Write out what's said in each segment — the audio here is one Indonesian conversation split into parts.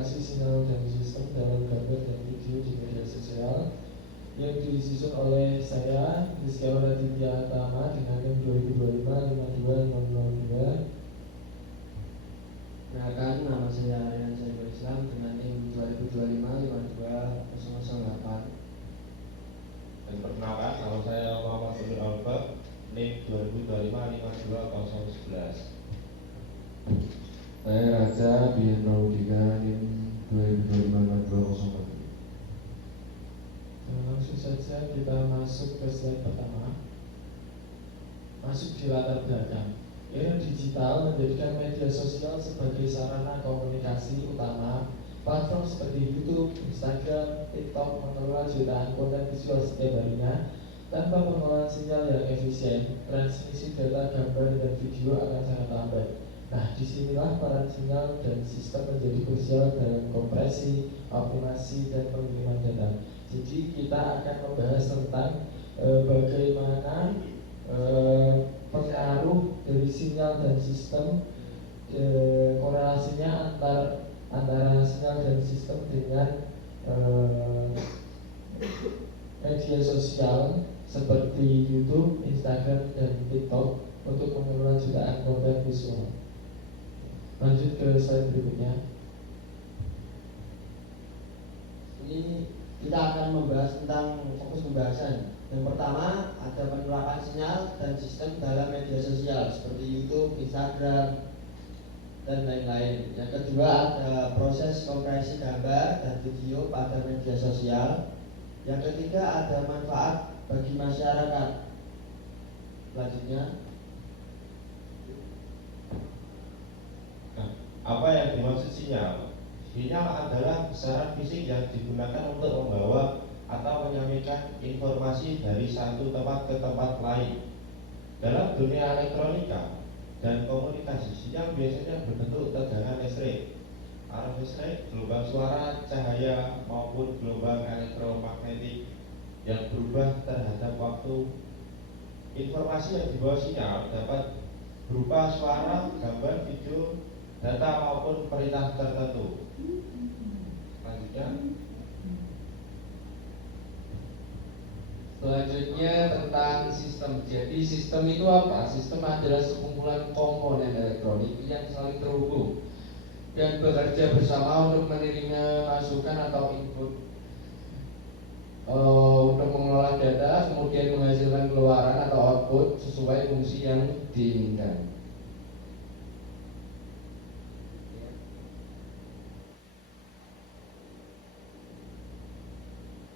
komunikasi sinyal dan sistem dalam gambar dan video di media sosial yang disusun oleh saya, Rizky Raditya Tama, dengan NIM 2025-52502. Perkenalkan, nama saya Aryan Saiful Islam dengan NIM 2025-52008. Dan perkenalkan, nama saya Muhammad Abdul Albert, NIM 2025-52011. Saya Raja Bian Raudika, NIM 2025-52004. Langsung saja kita masuk ke slide pertama. Masuk di latar belakang. Era digital menjadikan media sosial sebagai sarana komunikasi utama. Platform seperti YouTube, Instagram, TikTok mengelola jutaan konten visual setiap harinya. Tanpa pengelolaan sinyal yang efisien, transmisi data, gambar, dan video akan sangat lambat. Nah, disinilah peran sinyal dan sistem menjadi krusial dalam kompresi, optimasi, dan pengiriman data. Jadi kita akan membahas tentang bagaimana pengaruh dari sinyal dan sistem, korelasinya antara sinyal dan sistem dengan media sosial seperti YouTube, Instagram, dan TikTok untuk mengelola jutaan konten visual. Lanjut ke slide berikutnya. Ini kita akan membahas tentang fokus pembahasan. Yang pertama, ada penerapan sinyal dan sistem dalam media sosial seperti YouTube, Instagram, dan lain-lain. Yang kedua, ada proses kompresi gambar dan video pada media sosial. Yang ketiga, ada manfaat bagi masyarakat. Selanjutnya, Apa yang dimaksud sinyal? Sinyal adalah besaran fisik yang digunakan untuk membawa atau menyampaikan informasi dari satu tempat ke tempat lain. Dalam dunia elektronika dan komunikasi, sinyal biasanya berbentuk tegangan listrik, arus listrik, gelombang suara, cahaya, maupun gelombang elektromagnetik yang berubah terhadap waktu. Informasi yang dibawa sinyal dapat berupa suara, gambar, video, data, maupun perintah tertentu. Selanjutnya tentang sistem. Jadi sistem itu apa? Sistem adalah sekumpulan komponen elektronik yang saling terhubung dan bekerja bersama untuk menerima masukan atau input, untuk mengelola data, kemudian menghasilkan keluaran atau output sesuai fungsi yang diinginkan.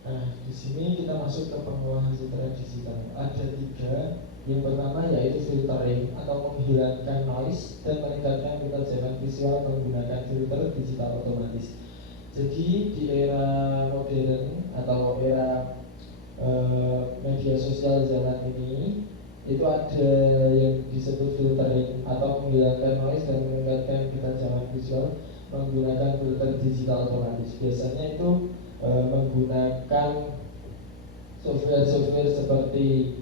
Nah, di sini kita masuk ke pengolahan citra digital. Ada 3. Yang pertama yaitu filtering atau menghilangkan noise dan meningkatkan ketajaman visual menggunakan filter digital otomatis. Jadi di era modern atau era media sosial zaman ini itu ada yang disebut filtering atau menghilangkan noise dan meningkatkan ketajaman visual menggunakan filter digital otomatis. Biasanya itu menggunakan software seperti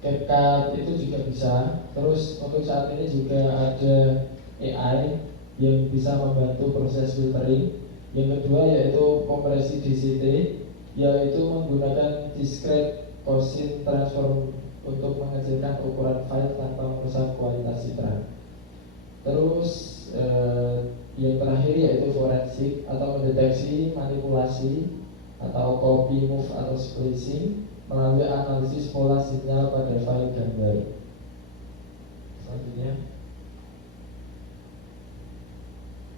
CapCut itu juga bisa. Terus untuk saat ini juga ada AI yang bisa membantu proses filtering. Yang kedua yaitu kompresi DCT, yaitu menggunakan discrete Gaussian transform untuk mengecilkan ukuran file tanpa merusak kualitas citra. Terus yang terakhir yaitu forensik atau mendeteksi manipulasi atau copy, move, atau splicing melalui analisis pola sinyal pada file gambar. Selanjutnya.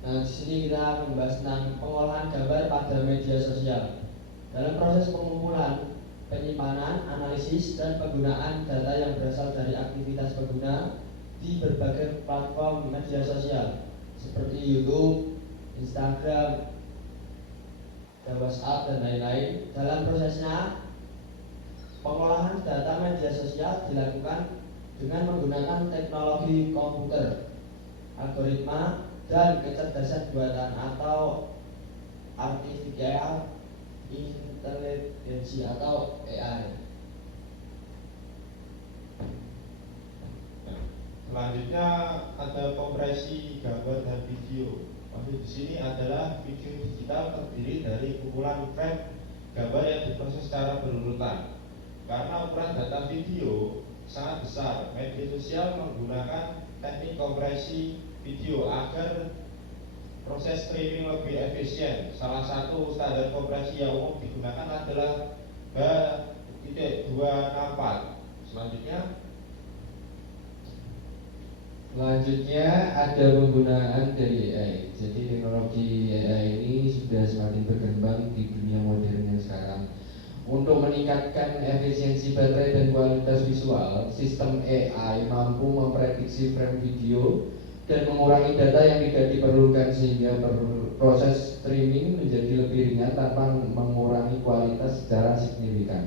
nah di sini kita membahas tentang pengolahan gambar pada media sosial. Dalam proses pengumpulan, penyimpanan, analisis, dan penggunaan data yang berasal dari aktivitas pengguna di berbagai platform media sosial seperti YouTube, Instagram, dan WhatsApp, dan lain-lain. Dalam prosesnya, pengolahan data media sosial dilakukan dengan menggunakan teknologi komputer, algoritma, dan kecerdasan buatan atau artificial intelligence atau AI. Selanjutnya ada kompresi gambar dan video. Maksud di sini adalah video digital terdiri dari kumpulan frame gambar yang diproses secara berurutan. Karena ukuran data video sangat besar, media sosial menggunakan teknik kompresi video agar proses streaming lebih efisien. Salah satu standar kompresi yang umum digunakan adalah H.264. Selanjutnya ada penggunaan dari AI. Jadi teknologi AI ini sudah semakin berkembang di dunia modern yang sekarang. Untuk meningkatkan efisiensi baterai dan kualitas visual, sistem AI mampu memprediksi frame video dan mengurangi data yang tidak diperlukan sehingga proses streaming menjadi lebih ringan tanpa mengurangi kualitas secara signifikan.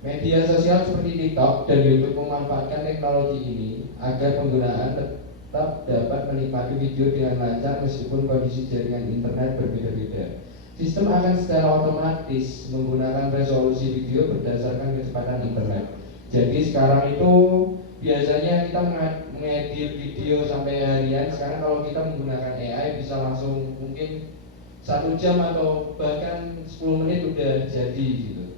Media sosial seperti TikTok dan YouTube memanfaatkan teknologi ini agar penggunaan tetap dapat menikmati video dengan lancar meskipun kondisi jaringan internet berbeda-beda. Sistem akan secara otomatis menggunakan resolusi video berdasarkan kecepatan internet. Jadi sekarang itu biasanya kita mengedit video sampai harian. Sekarang kalau kita menggunakan AI bisa langsung mungkin 1 jam atau bahkan 10 menit udah jadi gitu.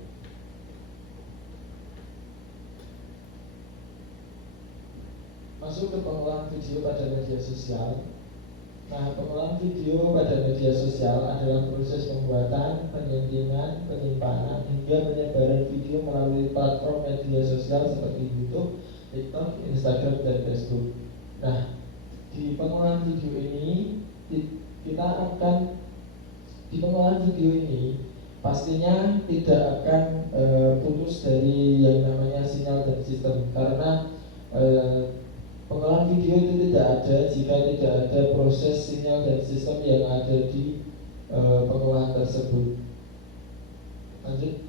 Masuk ke pengolahan video pada media sosial. Nah, pengolahan video pada media sosial adalah proses pembuatan, penyuntingan, penyimpanan, hingga penyebaran video melalui platform media sosial seperti YouTube, TikTok, Instagram, dan Facebook. Nah, di pengolahan video ini kita akan di pengolahan video ini pastinya tidak akan putus dari yang namanya sinyal dan sistem, karena pengolahan video itu tidak ada jika tidak ada proses sinyal dan sistem yang ada di pengolahan tersebut. Lanjut.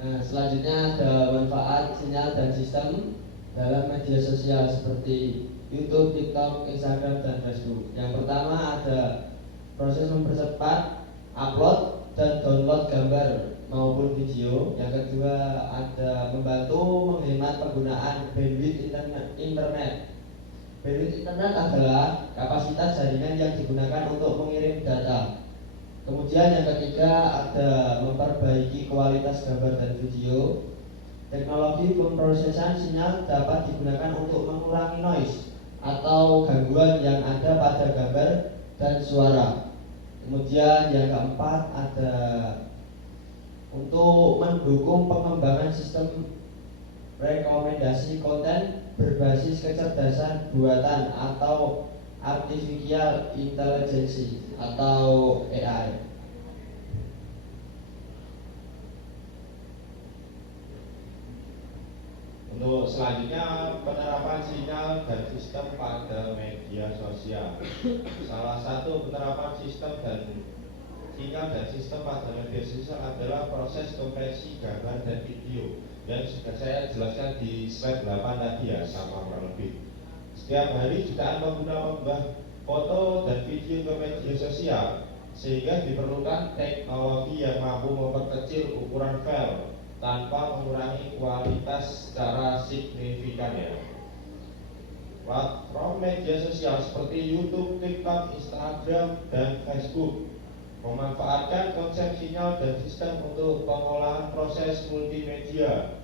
Nah, selanjutnya ada manfaat sinyal dan sistem dalam media sosial seperti YouTube, TikTok, Instagram, dan Facebook. Yang pertama ada proses mempercepat upload dan download gambar maupun video. Yang kedua ada membantu menghemat penggunaan bandwidth internet. Bandwidth internet adalah kapasitas jaringan yang digunakan untuk mengirim data. Kemudian yang ketiga ada memperbaiki kualitas gambar dan video. Teknologi pemrosesan sinyal dapat digunakan untuk mengurangi noise atau gangguan yang ada pada gambar dan suara. Kemudian yang keempat ada untuk mendukung pengembangan sistem rekomendasi konten berbasis kecerdasan buatan atau artificial intelligence atau AI. Untuk selanjutnya penerapan sinyal dan sistem pada media sosial. Salah satu penerapan sistem dan sinyal dan sistem pada media sosial adalah proses kompresi gambar dan video yang sudah saya jelaskan di slide 8 tadi ya, sama kurang lebih. Setiap hari jutaan pengguna mengunggah foto dan video ke media sosial, sehingga diperlukan teknologi yang mampu memperkecil ukuran file tanpa mengurangi kualitas secara signifikan ya. Platform media sosial seperti YouTube, TikTok, Instagram, dan Facebook memanfaatkan konsep sinyal dan sistem untuk pengolahan proses multimedia.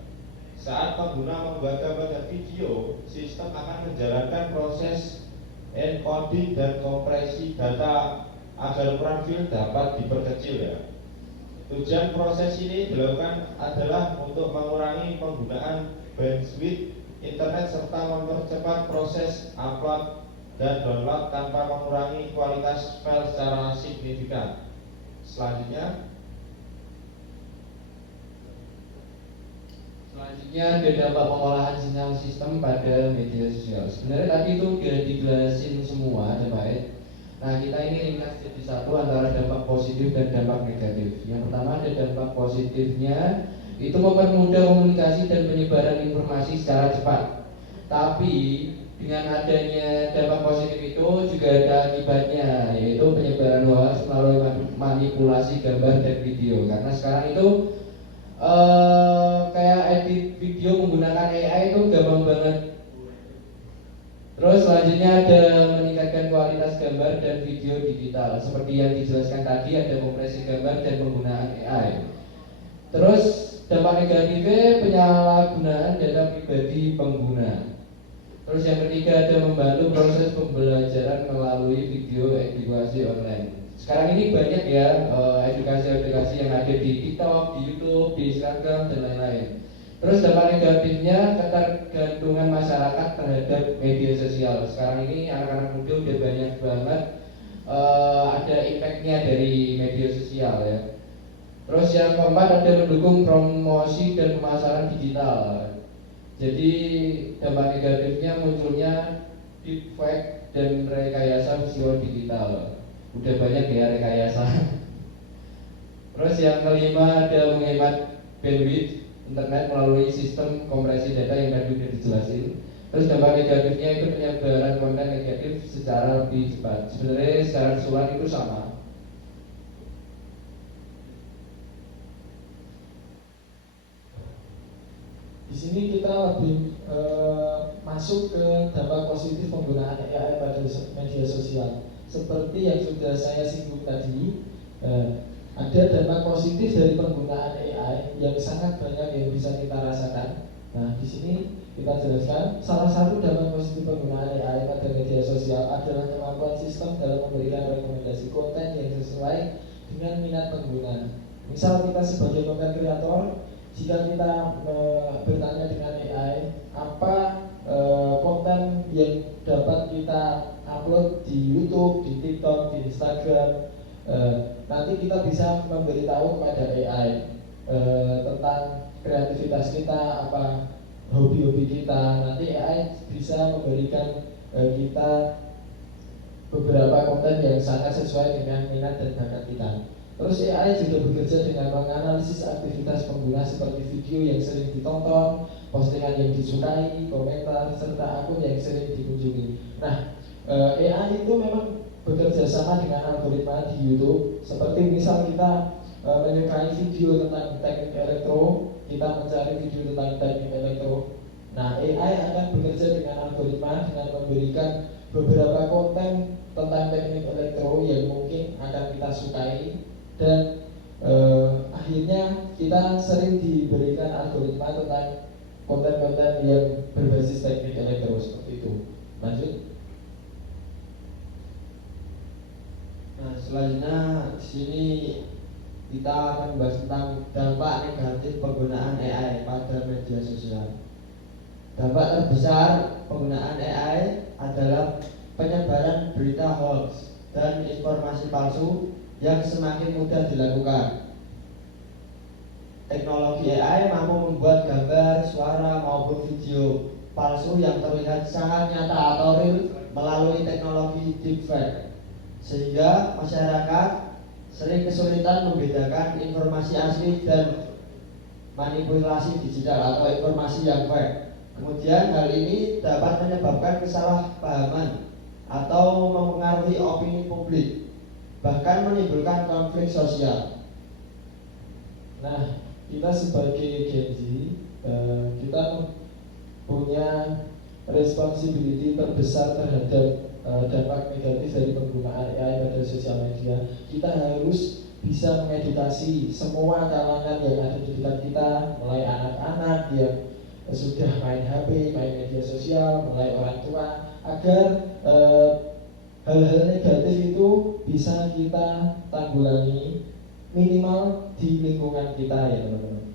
Saat pengguna mengunggah gambar dan video, sistem akan menjalankan proses encoding dan kompresi data agar ukuran file dapat diperkecil ya. Tujuan proses ini dilakukan adalah untuk mengurangi penggunaan bandwidth internet serta mempercepat proses upload dan download tanpa mengurangi kualitas file secara signifikan. Selanjutnya ada dampak pengolahan sinyal sistem pada media sosial. Sebenarnya tadi itu sudah dijelasin semua, ada baik. Nah, kita ini ringkas jadi satu antara dampak positif dan dampak negatif. Yang pertama ada dampak positifnya, itu mempermudah komunikasi dan penyebaran informasi secara cepat. Tapi dengan adanya dampak positif itu juga ada akibatnya, yaitu penyebaran hoax melalui manipulasi gambar dan video. Karena sekarang itu kayak edit video menggunakan AI itu gampang banget Terus selanjutnya ada meningkatkan kualitas gambar dan video digital. Seperti yang dijelaskan tadi, ada kompresi gambar dan penggunaan AI. Terus dampak negatifnya penyalahgunaan data pribadi pengguna. Terus yang ketiga ada membantu proses pembelajaran melalui video edukasi online. Sekarang ini banyak ya edukasi-edukasi yang ada di TikTok, di YouTube, di Instagram dan lain-lain. Terus dampak negatifnya ketergantungan masyarakat terhadap media sosial. Sekarang ini anak-anak muda udah banyak banget ada impactnya dari media sosial ya. Terus yang keempat ada mendukung promosi dan pemasaran digital. Jadi dampak negatifnya munculnya deepfake dan rekayasa visual digital. Udah banyak ya rekayasa. Terus yang kelima ada menghemat bandwidth internet melalui sistem kompresi data yang tadi sudah dijelasin. Terus dampak negatifnya itu penyebaran konten negatif secara lebih cepat. Sebenarnya secara keseluruhan itu sama. Di sini kita lebih masuk ke dampak positif penggunaan AI pada media sosial. Seperti yang sudah saya singgung tadi, ada dampak positif dari penggunaan AI yang sangat banyak yang bisa kita rasakan. Nah, di sini kita jelaskan salah satu dampak positif penggunaan AI pada media sosial adalah kemampuan sistem dalam memberikan rekomendasi konten yang sesuai dengan minat pengguna. Misal kita sebagai konten kreator, jika kita bertanya dengan AI apa konten yang dapat kita upload di YouTube, di TikTok, di Instagram, nanti kita bisa memberitahu kepada AI tentang kreativitas kita, apa hobi-hobi kita. Nanti AI bisa memberikan kita beberapa konten yang sangat sesuai dengan minat dan bakat kita. Terus AI juga bekerja dengan menganalisis aktivitas pengguna seperti video yang sering ditonton, postingan yang disukai, komentar, serta akun yang sering dikunjungi. Nah, AI itu memang bekerja sama dengan algoritma di YouTube. Seperti misal kita menyukai video tentang teknik elektro, kita mencari video tentang teknik elektro. Nah, AI akan bekerja dengan algoritma dengan memberikan beberapa konten tentang teknik elektro yang mungkin akan kita sukai. Dan akhirnya kita sering diberikan algoritma tentang konten-konten yang berbasis teknik elektro seperti itu. Lanjut. Nah, selanjutnya di sini kita akan membahas tentang dampak negatif penggunaan AI pada media sosial. Dampak terbesar penggunaan AI adalah penyebaran berita hoax dan informasi palsu yang semakin mudah dilakukan. Teknologi AI mampu membuat gambar, suara maupun video palsu yang terlihat sangat nyata atau real melalui teknologi deepfake, sehingga masyarakat sering kesulitan membedakan informasi asli dan manipulasi digital atau informasi yang fake. Kemudian hal ini dapat menyebabkan kesalahpahaman atau mempengaruhi opini publik, bahkan menimbulkan konflik sosial. Nah, kita sebagai Gen Z, kita punya responsibility terbesar terhadap dampak negatif dari penggunaan AI pada sosial media. Kita harus bisa mengedukasi semua kalangan yang ada di dekat kita, mulai anak-anak yang sudah main HP, main media sosial, mulai orang tua, agar hal-hal negatif itu bisa kita tanggulangi minimal di lingkungan kita ya teman-teman.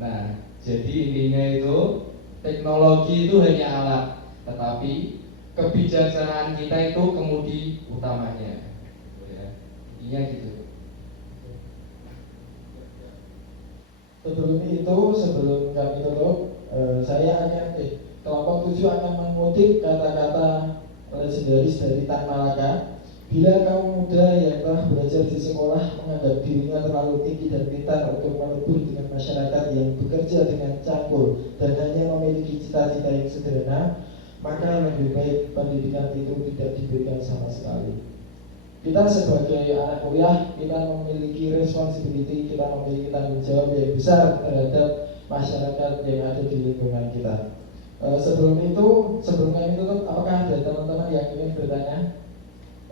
Nah, jadi intinya itu teknologi itu hanya alat, tetapi kebijaksanaan kita itu kemudi utamanya. Ya, intinya gitu. Sebelum kami tutup, saya akan kelompok 7 akan mengutip kata-kata legendaris dari Tan Malaka. Bila kaum muda yang telah belajar di sekolah menganggap dirinya terlalu tinggi dan pintar untuk melebur dengan masyarakat yang bekerja dengan cangkul dan hanya memiliki cita-cita yang sederhana, maka lebih baik pendidikan itu tidak diberikan sama sekali. Kita sebagai anak kuliah, kita memiliki responsibility, kita memiliki tanggung jawab yang besar terhadap masyarakat yang ada di lingkungan kita. Sebelum kami tutup, apakah ada teman-teman yang ingin bertanya?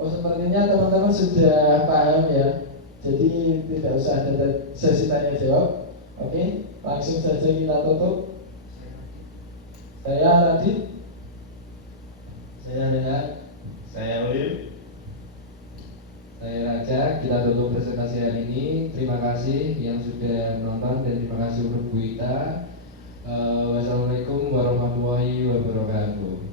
Oh, sepertinya teman-teman sudah paham ya. Jadi tidak usah ada sesi tanya jawab. Oke, langsung saja kita tutup. Saya Radit. Saya Rehat. Saya Ulil. Saya Raja. Kita tutup presentasi hari ini. Terima kasih yang sudah menonton dan terima kasih untuk Bu Ita. Wassalamualaikum warahmatullahi wabarakatuh.